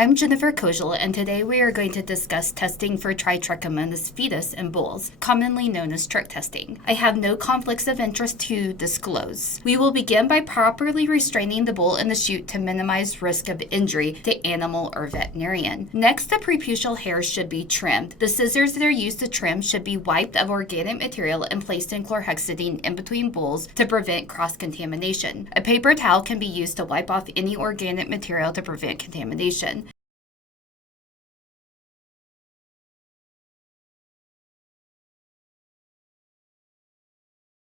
I'm Jennifer Kozel, and today we are going to discuss testing for Tritrichomonas fetus in bulls, commonly known as trick testing. I have no conflicts of interest to disclose. We will begin by properly restraining the bull in the chute to minimize risk of injury to animal or veterinarian. Next, the preputial hairs should be trimmed. The scissors that are used to trim should be wiped of organic material and placed in chlorhexidine in between bulls to prevent cross-contamination. A paper towel can be used to wipe off any organic material to prevent contamination.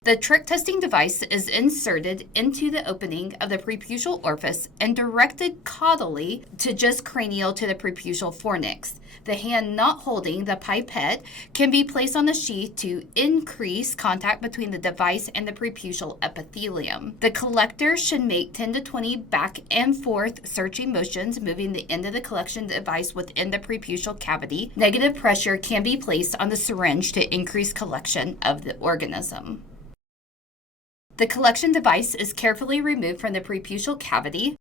The trick testing device is inserted into the opening of the preputial orifice and directed caudally to just cranial to the preputial fornix. The hand not holding the pipette can be placed on the sheath to increase contact between the device and the preputial epithelium. The collector should make 10 to 20 back and forth searching motions, moving the end of the collection device within the preputial cavity. Negative pressure can be placed on the syringe to increase collection of the organism. The collection device is carefully removed from the preputial cavity.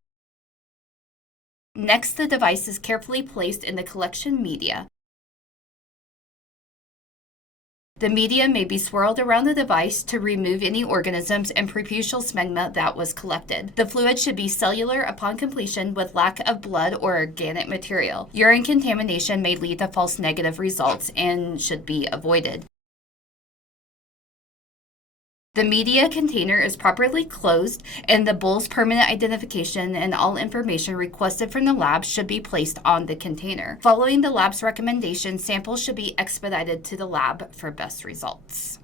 Next, the device is carefully placed in the collection media. The media may be swirled around the device to remove any organisms and preputial smegma that was collected. The fluid should be cellular upon completion with lack of blood or organic material. Urine contamination may lead to false negative results and should be avoided. The media container is properly closed, and the bull's permanent identification and all information requested from the lab should be placed on the container. Following the lab's recommendation, samples should be expedited to the lab for best results.